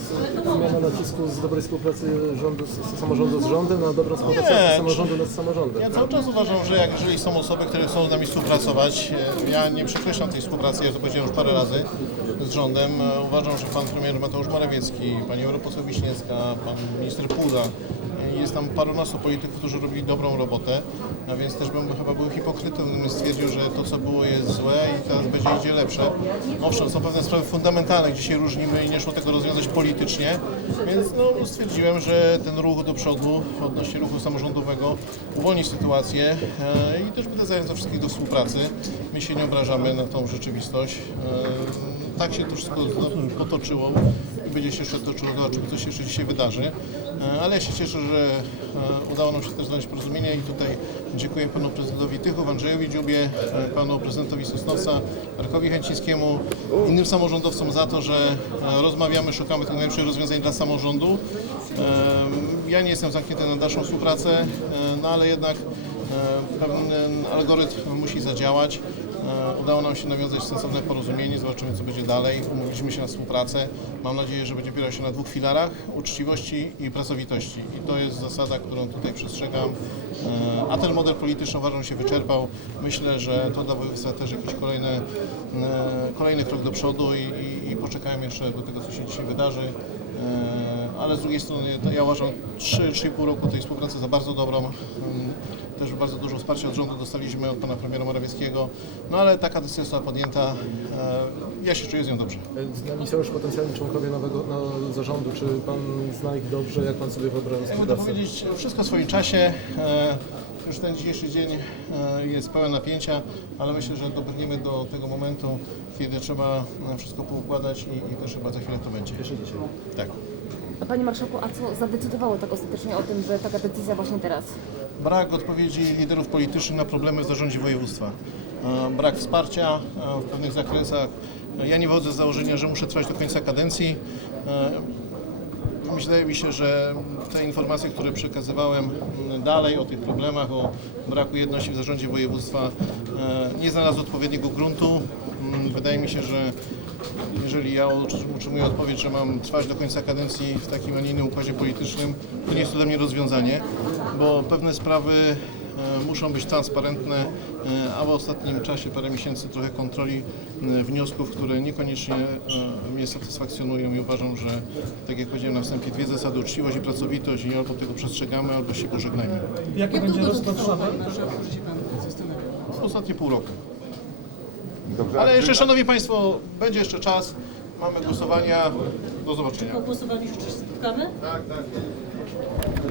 zmiana nacisku z dobrej współpracy rządu, z, samorządu z rządem na dobrą współpracę Nie, samorządu z samorządem. Ja cały czas uważam, że jak, jeżeli są osoby, które chcą z nami współpracować, e, ja nie przekreślam tej współpracy, ja to powiedziałem już parę razy z rządem. E, Uważam, że pan premier Mateusz Morawiecki, pani europoseł Wiśniewska, pan minister Puda, e, jest tam parunastu polityków, którzy robili dobrą robotę, a więc też bym chyba był hipokrytą, stwierdził, że to co było jest złe i teraz będzie idzie lepsze. Owszem, są pewne sprawy fundamentalne, gdzie się różnimy i nie szło tego rozwiązać politycznie, więc no, stwierdziłem, że ten ruch do przodu odnośnie ruchu samorządowego uwolni sytuację e, i też będę zachęcał wszystkich do współpracy. My się nie obrażamy na tą rzeczywistość. E, tak się to wszystko no, potoczyło będzie się jeszcze toczyło, zobaczymy co się jeszcze dzisiaj wydarzy. E, Ale ja się cieszę, że e, udało nam się też znaleźć porozumienie i tutaj dziękuję panu prezydentowi Tychów, Andrzejowi Dziubie, e, panu prezydentowi Sosnowca, Markowi Chęcińskiemu, innym samorządowcom za to, że rozmawiamy, szukamy tych najlepszych rozwiązań dla samorządu. Ja nie jestem zamknięty na dalszą współpracę, no ale jednak pewien algorytm musi zadziałać. E, Udało nam się nawiązać sensowne porozumienie, zobaczymy co będzie dalej. Umówiliśmy się na współpracę. Mam nadzieję, że będzie opierał się na dwóch filarach, uczciwości i pracowitości. I to jest zasada, którą tutaj przestrzegam. E, A ten model polityczny uważam, się wyczerpał. Myślę, że to da województwa też jakiś kolejny, e, kolejny krok do przodu i, i, i poczekajmy jeszcze do tego, co się dzisiaj wydarzy. E, Ale z drugiej strony ja uważam 3-3,5 roku tej współpracy za bardzo dobrą. Mm, Też bardzo dużo wsparcia od rządu dostaliśmy od pana premiera Morawieckiego. No ale taka decyzja została podjęta. E, Ja się czuję z nią dobrze. E, Z nami są już potencjalni członkowie nowego no, zarządu. Czy pan zna ich dobrze? Jak pan sobie wyobraża Ja współpracę? powiedzieć wszystko w swoim czasie. E, Już ten dzisiejszy dzień e, jest pełen napięcia, ale myślę, że dobrniemy do tego momentu, kiedy trzeba e, wszystko poukładać i, i też chyba za chwilę to będzie. Jeszcze dzisiaj. Tak. Panie Marszałku, a co zadecydowało tak ostatecznie o tym, że taka decyzja właśnie teraz? Brak odpowiedzi liderów politycznych na problemy w zarządzie województwa. E, Brak wsparcia e, w pewnych zakresach. E, Ja nie wychodzę z założenia, że muszę trwać do końca kadencji. E, Wydaje mi się, że te informacje, które przekazywałem dalej o tych problemach, o braku jedności w zarządzie województwa, e, nie znalazły odpowiedniego gruntu. Mm, Wydaje mi się, że jeżeli ja utrz- utrzymuję odpowiedź, że mam trwać do końca kadencji w takim, a nie innym układzie politycznym, to nie jest to dla mnie rozwiązanie, bo pewne sprawy e, muszą być transparentne, e, a w ostatnim czasie, parę miesięcy, trochę kontroli e, wniosków, które niekoniecznie mnie satysfakcjonują i uważam, że, tak jak powiedziałem na wstępie, dwie zasady, uczciwość i pracowitość i albo tego przestrzegamy, albo się pożegnajmy. Jaki będzie rozkład sztabel? Ostatnie pół roku. Dobrze, Ale jeszcze, Szanowni Państwo, będzie jeszcze czas, mamy głosowania, do zobaczenia. Po głosowaniu się spotkamy? Tak, tak.